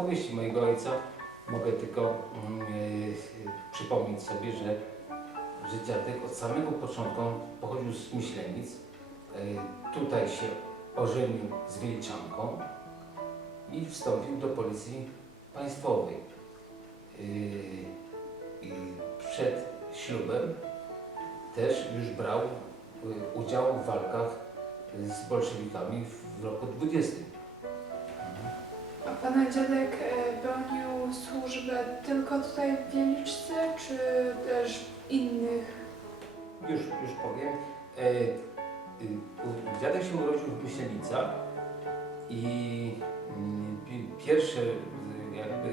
opowieści mojego ojca mogę tylko mm, y, przypomnieć sobie, że, że dziadek od samego początku pochodził z Myślenic. Y, tutaj się ożenił z Wielczanką i wstąpił do policji państwowej. Y, I przed ślubem też już brał udział w walkach z bolszewikami w roku 20. A pana dziadek e, pełnił służbę tylko tutaj w Wieliczce, czy też innych? Już, już powiem. E, u- dziadek się urodził w Myślenicach i mm, pi- pierwsze jakby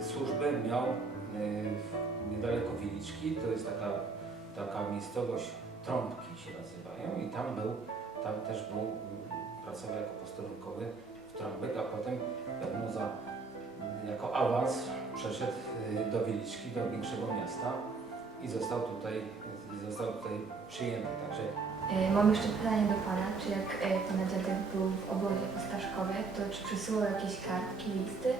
y, służbę miał w- niedaleko Wieliczki, to jest taka, taka miejscowość Trąbki się nazywają i tam był, tam też był, y, pracował jako posterunkowy Trąbek, a potem pewno za, jako awans przeszedł y, do Wieliczki, do większego miasta i został tutaj, został tutaj przyjęty. Także E, Mam jeszcze pytanie do Pana, czy jak e, Pana dziadek był w obozie po Staszkowie, to czy przysyłał jakieś kartki, listy?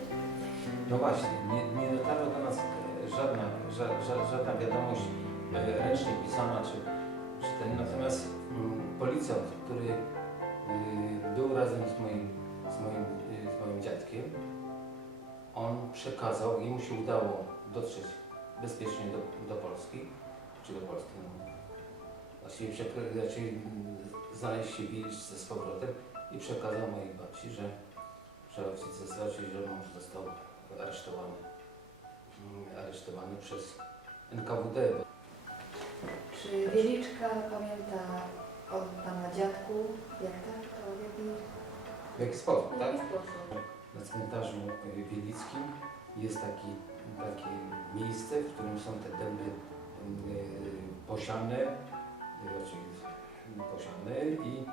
no właśnie, nie, nie dotarła do nas e, żadna, ża, ża, żadna wiadomość ręcznie pisana czy, czy ten. Natomiast mm, policjant, który y, był razem z moim, z moim, y, z moim dziadkiem, on przekazał, jemu się udało dotrzeć bezpiecznie do, do Polski, czy do Polski, no, właściwie znaczy, znaleźć się w z powrotem i przekazał mojej babci, że, że ojciec został, że mąż został aresztowany, mm, aresztowany przez NKWD. Czy Wieliczka pamięta o Pana dziadku? Jak tak? To jaki, W jaki sposób, w tak? jaki sposób? Na cmentarzu wielickim jest taki, takie miejsce, w którym są te dęby y, posiane, y, czyli posiane i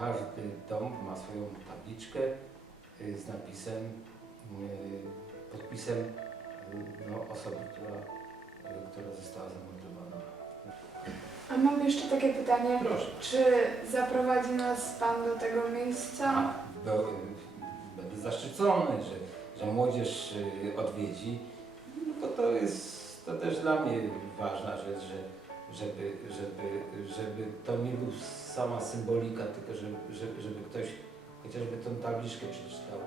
każdy dom ma swoją tabliczkę y, z napisem, podpisem no, osoby, która, która została zamordowana. A mam jeszcze takie pytanie, Proszę. czy zaprowadzi nas pan do tego miejsca? Będę zaszczycony, że, że młodzież y, odwiedzi. No to, to jest to też dla mnie ważna rzecz, że, żeby, żeby, żeby to nie był sama symbolika, tylko żeby, żeby, żeby ktoś chociażby tą tabliczkę przeczytał.